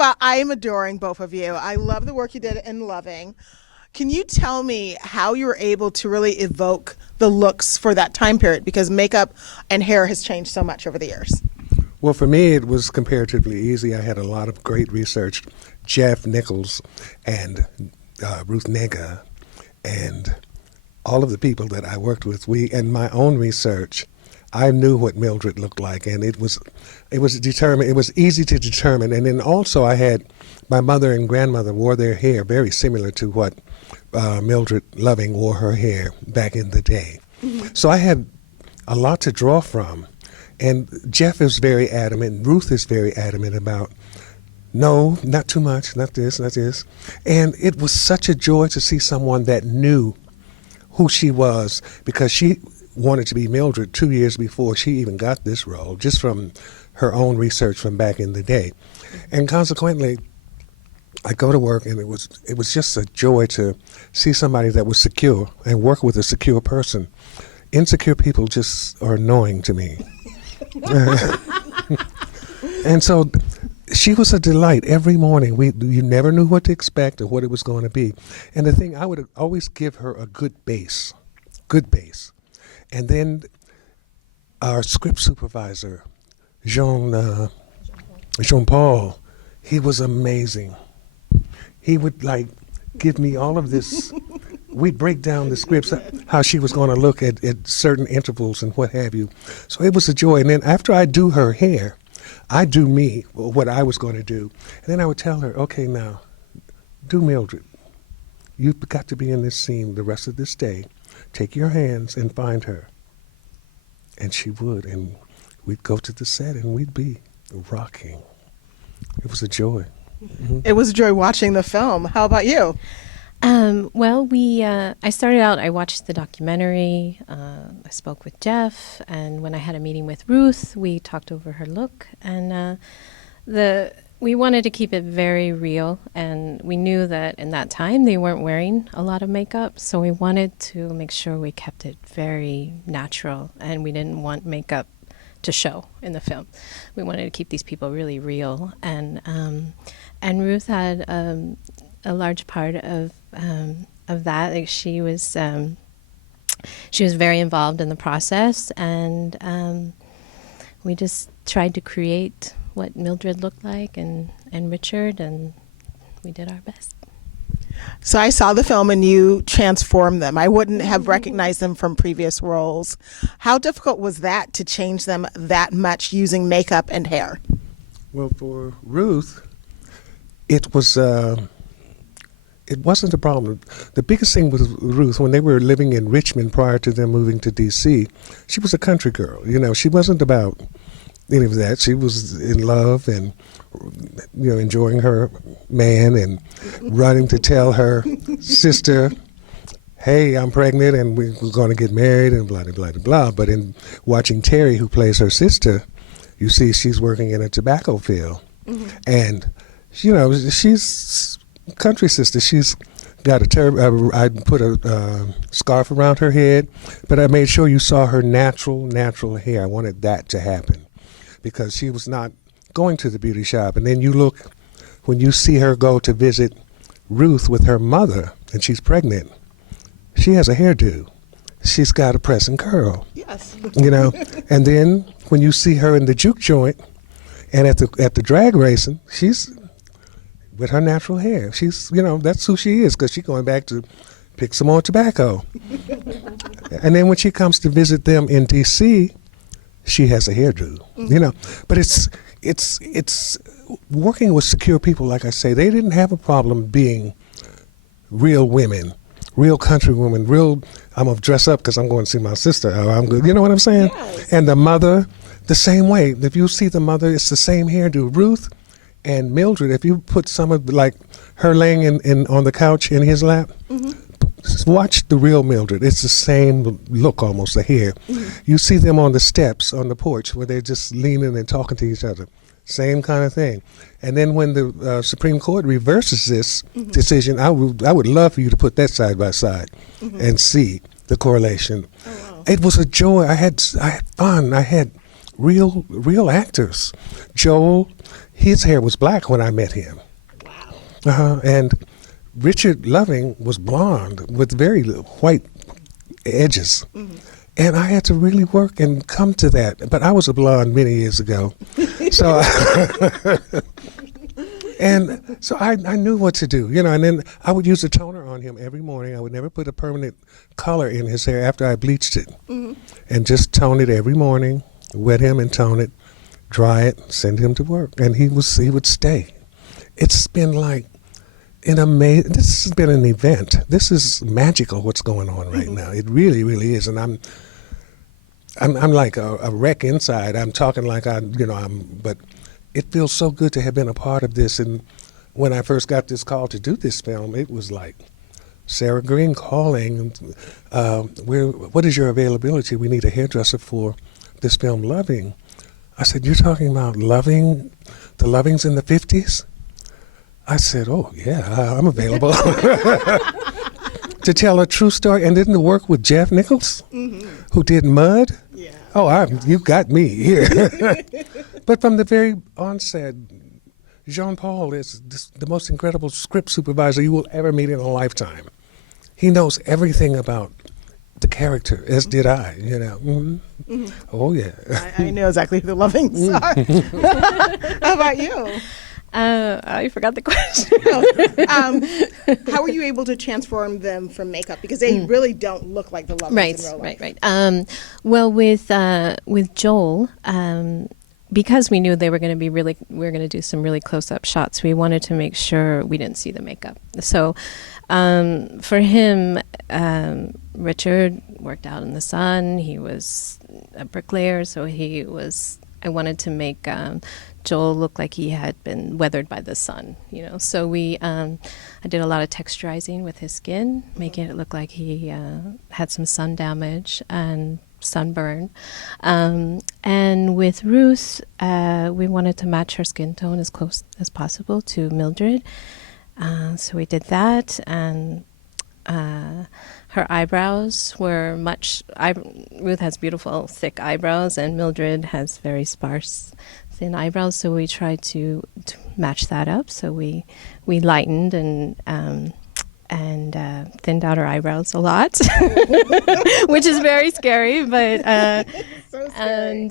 of all, I am adoring both of you. I love the work you did in Loving. Can you tell me how you were able to really evoke the looks for that time period? Because makeup and hair has changed so much over the years. Well, for me, it was comparatively easy. I had a lot of great research. Jeff Nichols and Ruth Negga and all of the people that I worked with, and my own research, I knew what Mildred looked like, and it was determined. It was easy to determine. And then also I had my mother and grandmother wore their hair very similar to what Mildred Loving wore her hair back in the day. Mm-hmm. So I had a lot to draw from. And Jeff is very adamant, Ruth is very adamant about, no, not too much, not this, not this. And it was such a joy to see someone that knew who she was, because she wanted to be Mildred 2 years before she even got this role, just from her own research from back in the day. And consequently, I go to work, and it was just a joy to see somebody that was secure and work with a secure person. Insecure people just are annoying to me. And so she was a delight every morning. You never knew what to expect or what it was going to be. And the thing, I would always give her a good base. And then our script supervisor, Jean Paul, he was amazing. He would give me all of this. We'd break down the scripts, how she was going to look at certain intervals and what have you. So it was a joy. And then after I do her hair, I do me, what I was going to do. And then I would tell her, okay, now, do Mildred. You've got to be in this scene the rest of this day. Take your hands and find her. And she would. And we'd go to the set and we'd be rocking. It was a joy. Mm-hmm. It was a joy watching the film. How about you? Well, I started out, I watched the documentary, I spoke with Jeff, and when I had a meeting with Ruth, we talked over her look, and we wanted to keep it very real, and we knew that in that time they weren't wearing a lot of makeup, so we wanted to make sure we kept it very natural, and we didn't want makeup to show in the film. We wanted to keep these people really real, and Ruth had a large part of that. Like she was very involved in the process, and we just tried to create what Mildred looked like and Richard, and we did our best. So I saw the film and you transformed them. I wouldn't have recognized them from previous roles. How difficult was that to change them that much using makeup and hair? Well, for Ruth, it wasn't a problem. The biggest thing with Ruth, when they were living in Richmond prior to them moving to D.C., she was a country girl. She wasn't about any of that. She was in love and, enjoying her man and running to tell her sister, hey, I'm pregnant and we're going to get married and blah, blah, blah, blah. But in watching Terry, who plays her sister, you see she's working in a tobacco field. Mm-hmm. And, she's country sister. She's got I put a scarf around her head, but I made sure you saw her natural hair. I wanted that to happen because she was not going to the beauty shop. And then when you see her go to visit Ruth with her mother and she's pregnant, she has a hairdo. She's got a press and curl. Yes. And then when you see her in the juke joint and at the drag racing, she's with her natural hair. She's, that's who she is, because she's going back to pick some more tobacco. And then when she comes to visit them in D.C., she has a hairdo, But it's working with secure people, like I say. They didn't have a problem being real women, real country women, I'm going to dress up because I'm going to see my sister. I'm good. You know what I'm saying? Yes. And the mother, the same way. If you see the mother, it's the same hairdo. Ruth and Mildred, if you put some of her laying in on the couch in his lap, mm-hmm. watch the real Mildred. It's the same look almost, the hair. Mm-hmm. You see them on the steps on the porch where they're just leaning and talking to each other. Same kind of thing. And then when the Supreme Court reverses this mm-hmm. decision, I would love for you to put that side by side mm-hmm. and see the correlation. Oh, wow. It was a joy. I had fun. I had real actors. Joel, his hair was black when I met him. Wow. And Richard Loving was blonde with very white edges. Mm-hmm. And I had to really work and come to that. But I was a blonde many years ago. So and so I knew what to do, you know, and then I would use a toner on him every morning. I would never put a permanent color in his hair after I bleached it. Mm-hmm. And just tone it every morning, wet him and tone it, dry it, send him to work. And he would stay. It's been like this has been an event. This is magical what's going on right now. It really, really is. And I'm like a wreck inside. I'm talking like but it feels so good to have been a part of this. And when I first got this call to do this film, it was like Sarah Green calling, what is your availability? We need a hairdresser for this film, Loving. I said, you're talking about Loving, the Lovings in the 50s? I said, oh, yeah, I'm available. To tell a true story. And didn't it work with Jeff Nichols, who did Mud? Yeah. Oh, you got me here. But from the very onset, Jean-Paul is the most incredible script supervisor you will ever meet in a lifetime. He knows everything about the character, as did I, you know. Mm-hmm. Mm-hmm. Oh, yeah. I know exactly who the Lovings are. How about you? I forgot the question. How were you able to transform them from makeup? Because they really don't look like the Lovings in real life. Right. Well, with Joel, because we knew they were going to we were going to do some really close-up shots, we wanted to make sure we didn't see the makeup. So for him, Richard worked out in the sun. He was a bricklayer, so I wanted to make Joel looked like he had been weathered by the sun, you know. So I did a lot of texturizing with his skin, making it look like he had some sun damage and sunburn. And with Ruth, we wanted to match her skin tone as close as possible to Mildred. So we did that, and her eyebrows were Ruth has beautiful, thick eyebrows, and Mildred has very sparse, thin eyebrows, so we tried to match that up. So we lightened and thinned out her eyebrows a lot, which is very scary. But so scary.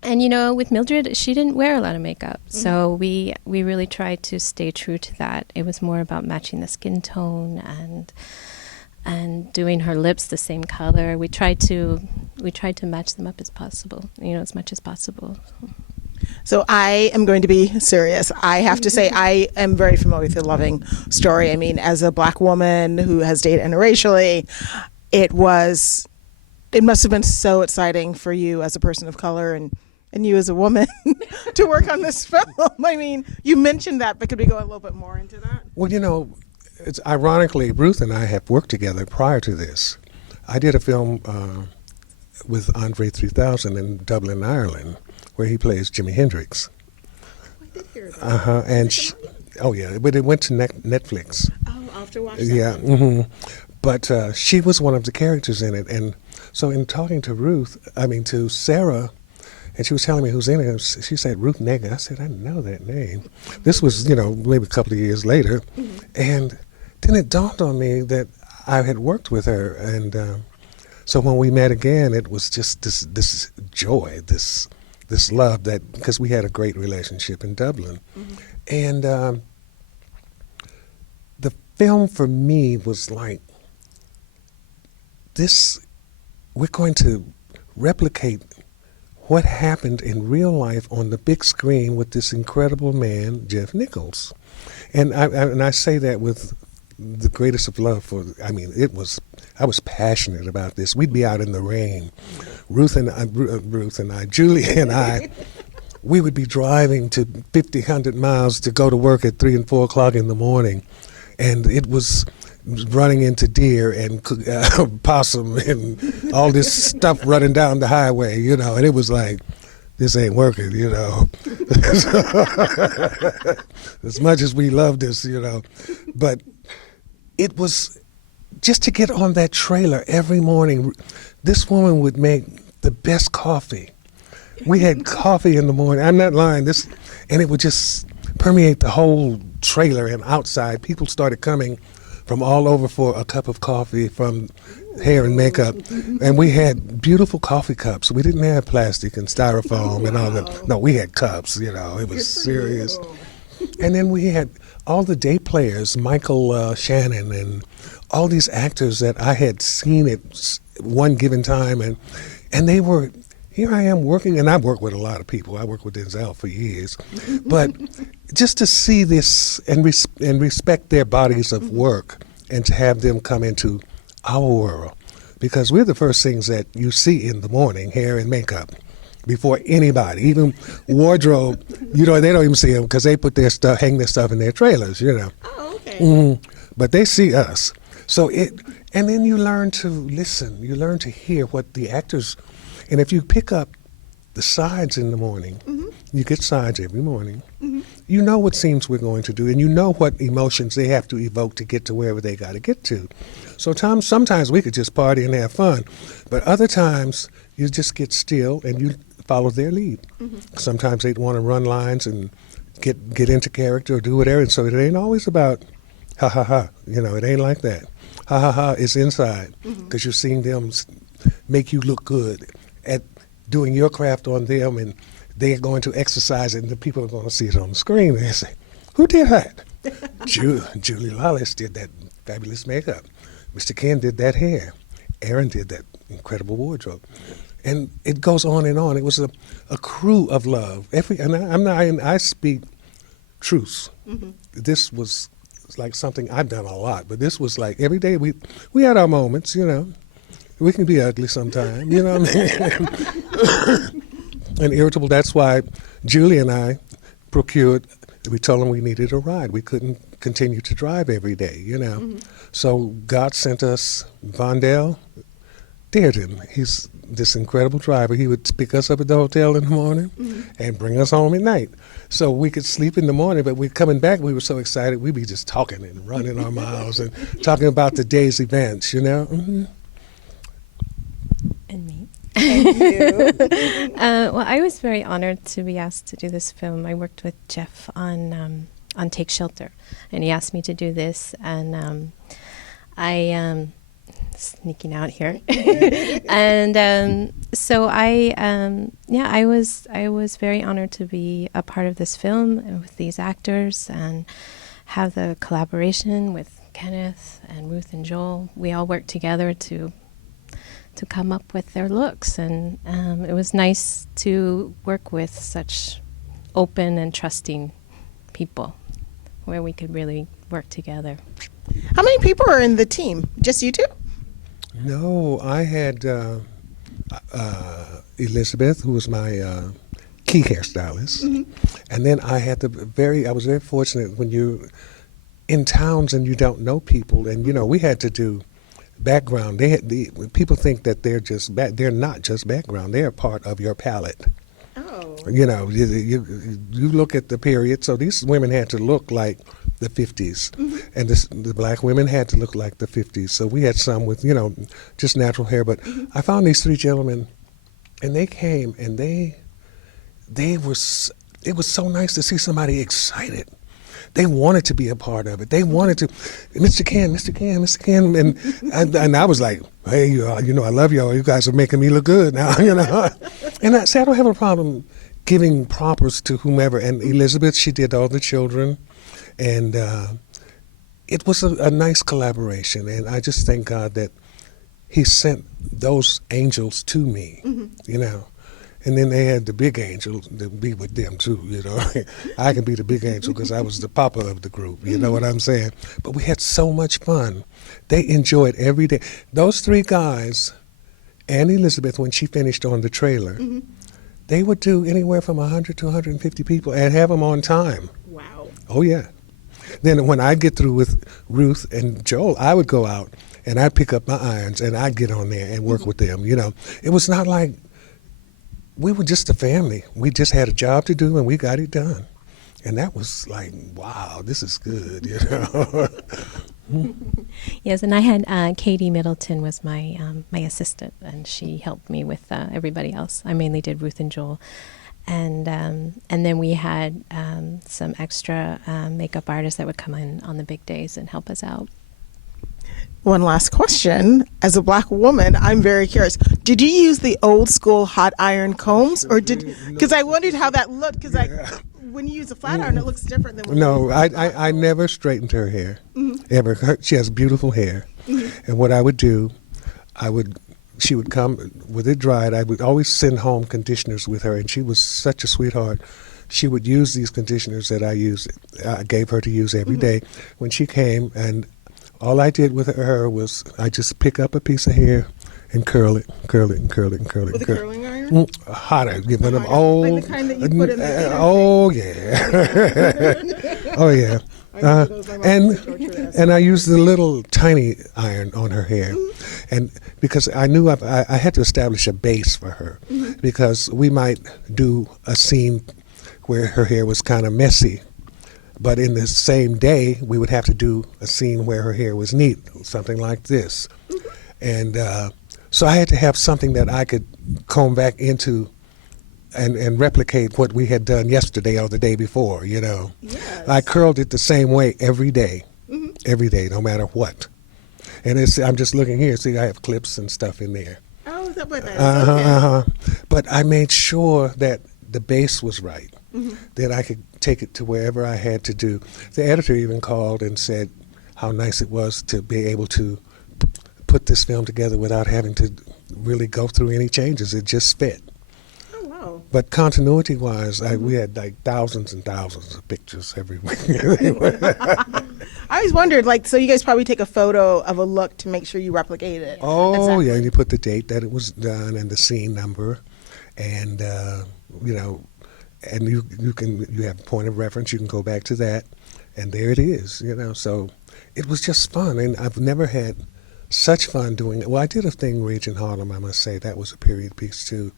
And you know, with Mildred, she didn't wear a lot of makeup, so we really tried to stay true to that. It was more about matching the skin tone and doing her lips the same color. We tried to match them up as possible, you know, as much as possible. So I am going to be serious. I have to say I am very familiar with the Loving story. I mean, as a Black woman who has dated interracially, it must have been so exciting for you as a person of color and you as a woman to work on this film. I mean, you mentioned that, but could we go a little bit more into that? Well, you know, it's ironically, Ruth and I have worked together prior to this. I did a film with Andre 3000 in Dublin, Ireland, where he plays Jimi Hendrix. I did hear that. And but it went to Netflix. Oh, I'll have to watch that. Yeah, mm-hmm. But she was one of the characters in it, and so in talking to Sarah, and she was telling me who's in it, she said Ruth Negga. I said, I know that name. This was, you know, maybe a couple of years later, and then it dawned on me that I had worked with her, and so when we met again, it was just this joy, this love, that because we had a great relationship in Dublin. And the film for me was like, we're going to replicate what happened in real life on the big screen with this incredible man, Jeff Nichols. And I say that with the greatest of love I was passionate about this. We'd be out in the rain. Ruth and I, Julia and I, we would be driving to 50, 100 miles to go to work at 3 and 4 o'clock in the morning. And it was running into deer and possum and all this stuff running down the highway, you know, and it was like, this ain't working, you know. As much as we love this, you know. But it was just to get on that trailer every morning. This woman would make the best coffee. We had coffee in the morning. I'm not lying. and it would just permeate the whole trailer and outside. People started coming from all over for a cup of coffee, from hair and makeup, and we had beautiful coffee cups. We didn't have plastic and styrofoam and all that. No, we had cups. It was serious. And then we had all the day players, Michael Shannon, and all these actors that I had seen at one given time, and they were. Here I am working, and I've worked with a lot of people. I worked with Denzel for years, but just to see this and respect their bodies of work, and to have them come into our world, because we're the first things that you see in the morning, hair and makeup, before anybody, even wardrobe. They don't even see them because they put their stuff, hang their stuff in their trailers. Oh, okay. But they see us. And then you learn to listen. You learn to hear what the actors. And if you pick up the sides in the morning, you get sides every morning, you know what scenes we're going to do, and you know what emotions they have to evoke to get to wherever they got to get to. So sometimes we could just party and have fun, but other times you just get still and you follow their lead. Sometimes they'd want to run lines and get into character or do whatever, and so it ain't always about ha ha ha. It ain't like that. Ha ha ha is inside, because you're seeing them make you look good at doing your craft on them, and they're going to exercise it, and the people are going to see it on the screen, and they say, who did that? Julia Lallas did that fabulous makeup. Mr. Ken did that hair. Aaron did that incredible wardrobe. And it goes on and on. It was a crew of love. I speak truths. This was like something I've done a lot, but this was like every day we had our moments, We can be ugly sometimes, what I mean? And irritable. That's why Julie and I we told them we needed a ride. We couldn't continue to drive every day, So God sent us Vondell Edgerton. He's this incredible driver. He would pick us up at the hotel in the morning and bring us home at night. So we could sleep in the morning, but we're coming back, we were so excited, we'd be just talking and running our miles and talking about the day's events, And me. And you. Well, I was very honored to be asked to do this film. I worked with Jeff on Take Shelter, and he asked me to do this, and I sneaking out here, and so I was very honored to be a part of this film with these actors and have the collaboration with Kenneth and Ruth and Joel. We all worked together to come up with their looks, and it was nice to work with such open and trusting people where we could really work together. How many people are in the team? Just you two? No, I had Elizabeth, who was my key hairstylist, and then I had I was very fortunate when you're in towns and you don't know people, and we had to do background. People think that they're not just background; they're part of your palette. Oh. You look at the period. So these women had to look like the 50s, and the black women had to look like the 50s. So we had some with just natural hair. But I found these three gentlemen, and they came, and they were. It was so nice to see somebody excited. They wanted to be a part of it. They wanted to, Mr. Ken, and I was like, hey, I love y'all. You guys are making me look good now, And I said, I don't have a problem giving propers to whomever. And Elizabeth, she did all the children, and it was a nice collaboration. And I just thank God that He sent those angels to me, And then they had the big angel to be with them too, I can be the big angel because I was the papa of the group, you know what I'm saying? But we had so much fun. They enjoyed every day. Those three guys and Elizabeth, when she finished on the trailer, they would do anywhere from 100 to 150 people and have them on time. Wow. Oh, yeah. Then when I'd get through with Ruth and Joel, I would go out and I'd pick up my irons and I'd get on there and work with them, It was not like we were just a family. We just had a job to do, and we got it done. And that was like, wow, this is good, Yes, and I had Katie Middleton was my my assistant, and she helped me with everybody else. I mainly did Ruth and Joel. And then we had some extra makeup artists that would come in on the big days and help us out. One last question. As a Black woman, I'm very curious. Did you use the old school hot iron combs, or because I wondered how that looked? Because when you use a flat iron, it looks different than when No, you use I never straightened her hair, ever. She has beautiful hair. And what I would do, she would come with it dried. I would always send home conditioners with her, and she was such a sweetheart. She would use these conditioners that I gave her to use every day when she came, and all I did with her was I just pick up a piece of hair and curl it, and curl it. With a curling iron? Hotter, giving them old. Like the kind that you put in the oh yeah, oh yeah. And I used the little tiny iron on her hair, and because I knew I had to establish a base for her, because we might do a scene where her hair was kind of messy, but in the same day we would have to do a scene where her hair was neat, something like this, and so I had to have something that I could comb back into and replicate what we had done yesterday or the day before, you know. Yes. I curled it the same way every day, no matter what. And I'm just looking here, see I have clips and stuff in there. Oh, is that what that is? Okay. But I made sure that the base was right, that I could take it to wherever I had to do. The editor even called and said how nice it was to be able to put this film together without having to really go through any changes. It just fit. Oh, wow. But continuity-wise, we had like thousands and thousands of pictures everywhere. I always wondered, so you guys probably take a photo of a look to make sure you replicate it. Oh, Exactly. yeah, and you put the date that it was done and the scene number, and and you have a point of reference. You can go back to that, and there it is. So it was just fun, and I've never had such fun doing it. Well, I did a thing, Rage in Harlem. I must say that was a period piece too.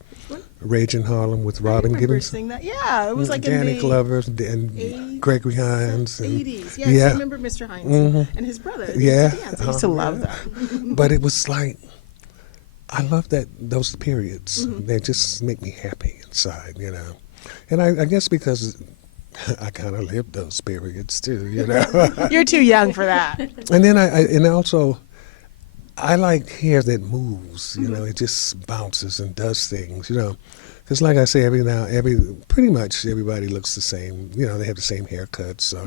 Rage in Harlem with Robin I remember Gibbons, seeing that. Yeah, it was like in Janet the Glover, and 80s, Gregory Hines. And, 80s. Yes, I remember Mr. Hines and his brother. Yeah. I used to love that. But it was like, I love those periods. They just make me happy inside, And I guess because I kind of lived those periods too, You're too young for that. And then I like hair that moves, it just bounces and does things, Because like I say, pretty much everybody looks the same. They have the same haircuts, so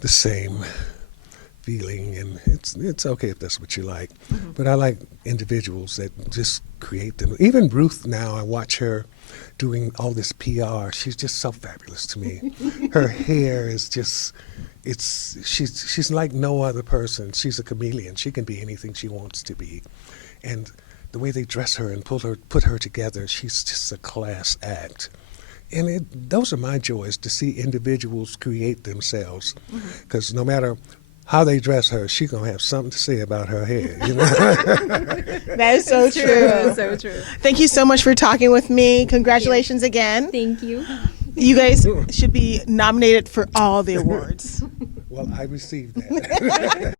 the same feeling, and it's okay if that's what you like. But I like individuals that just create them. Even Ruth now, I watch her doing all this PR. She's just so fabulous to me. Her hair is just, she's like no other person. She's a chameleon. She can be anything she wants to be. And the way they dress her and put her together, she's just a class act. And those are my joys, to see individuals create themselves. Because no matter how they dress her, she's going to have something to say about her hair. That is so true. So true. Thank you so much for talking with me. Congratulations again. Thank you. You guys should be nominated for all the awards. Well, I received that.